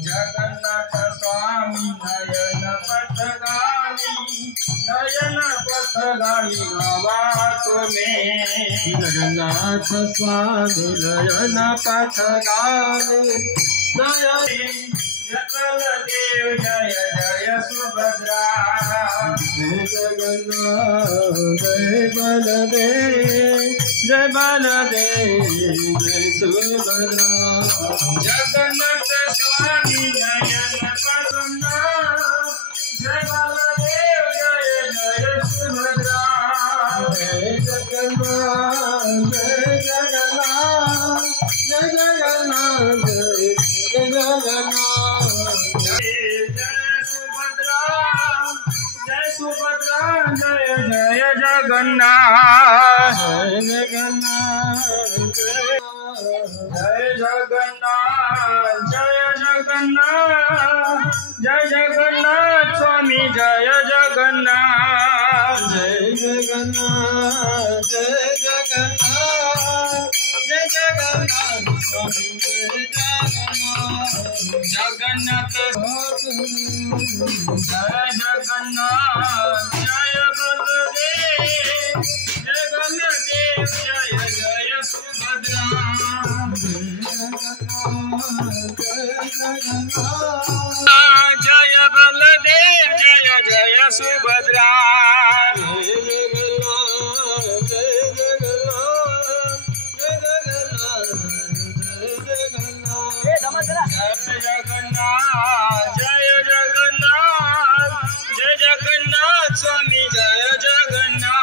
जगन्नाथ स्वामी नयन पथगामी गावा तुम्हें। जगन्नाथ स्वामी नयन पथगामी सकल देव जय जय सुभद्रा। जय जगन्नाथ जय बलदेव जय बलदेव जय सुभद्रा। जगन्नाथ स्वामी नयन पथगा जय बलदेव जय जय सुभद्रा। जय जगन्नाथ जय जगन्नाथ जय जगन्नाथ जय जगन्नाथ। जय सुभद्रा जय जय जगन्नाथ। जय जगन्नाथ जय जगन्नाथ जय जगन्नाथ जय जगन्नाथ स्वामी जय जगन्नाथ। जय जगन्नाथ जय जगन्नाथ जय जगन्नाथ स्वामी जय जगन्नाथ। जगन्नाथ जय जगन्नाथ जय बलदेव जय बलदेव जय जय सुभद्रा। जय बलदेव जय जय सुभद्रा। जय जगन्नाथ जय जगन्नाथ स्वामी जय जगन्नाथ।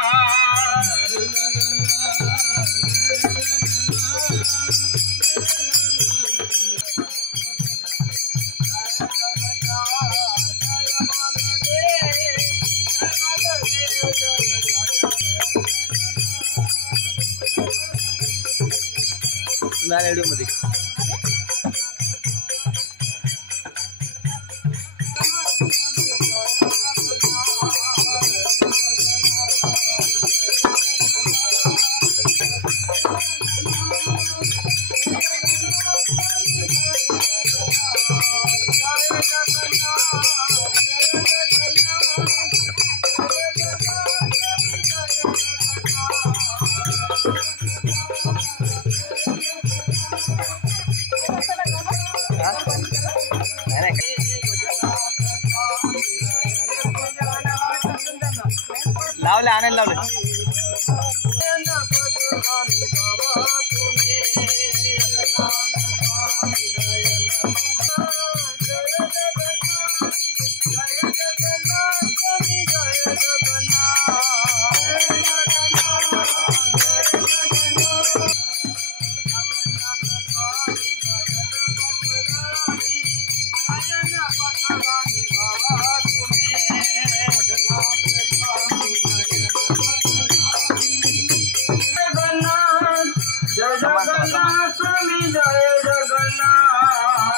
मध्ये लावले आणायला लावले। जगन्नाथ स्वामी जय जगन्नाथ।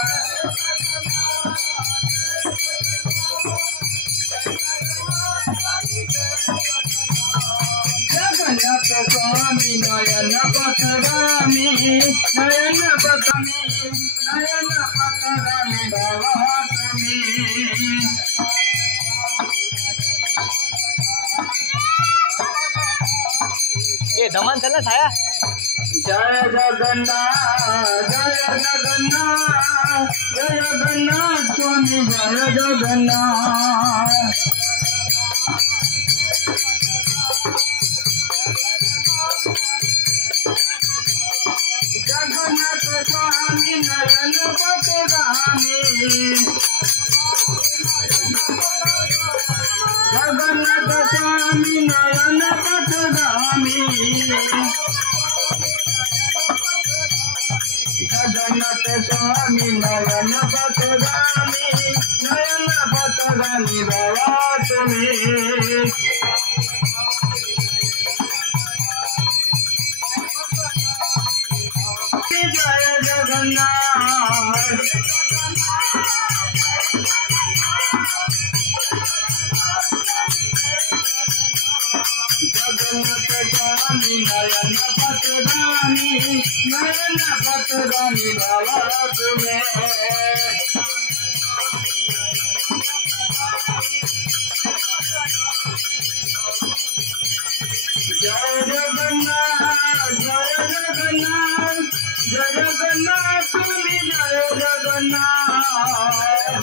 जगन्नाथ स्वामी नयन पथगामी नयन पथगामी बाबा तुम्हें। ए दमन चल ना छाया। जय जगन्नाथ जय जगन्नाथ जय जगन्नाथ स्वामी जय जगन्नाथ। जगन्नाथ स्वामी नयन पथगामी जगन्नाथ स्वामी नयन पथगामी। जगन्नाथ स्वामी नयन पथगामी बाबा तुम्हें। जय जगन्नाथ जगन्नाथ स्वामी नयन पथगामी स्वामी भव तुम्हें जय जगन्नाथ जय जगन्नाथ जय जगन्नाथ स्वामी जय जगन्नाथ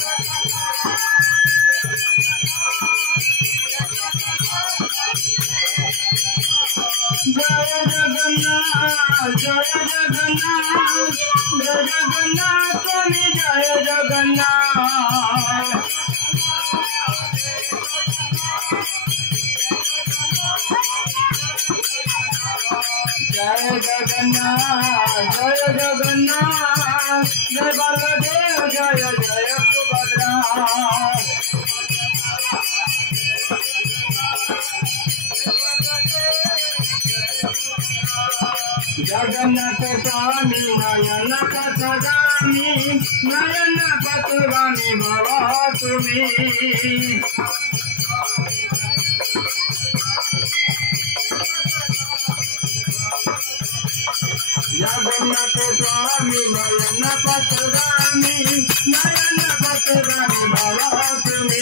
जय जगन्नाथ जय जगन्नाथ जय जगन्नाथ स्वामी जय जगन्नाथ जय जगन्नाथ जय जगन्नाथ जय बलदेव जय जय सुभद्रा जगन्नाथ स्वामी नयन पथगामी नयन पथगामी भव तुम्हें जगन्नाथ स्वामी नयन पथगामी भव तुम्हें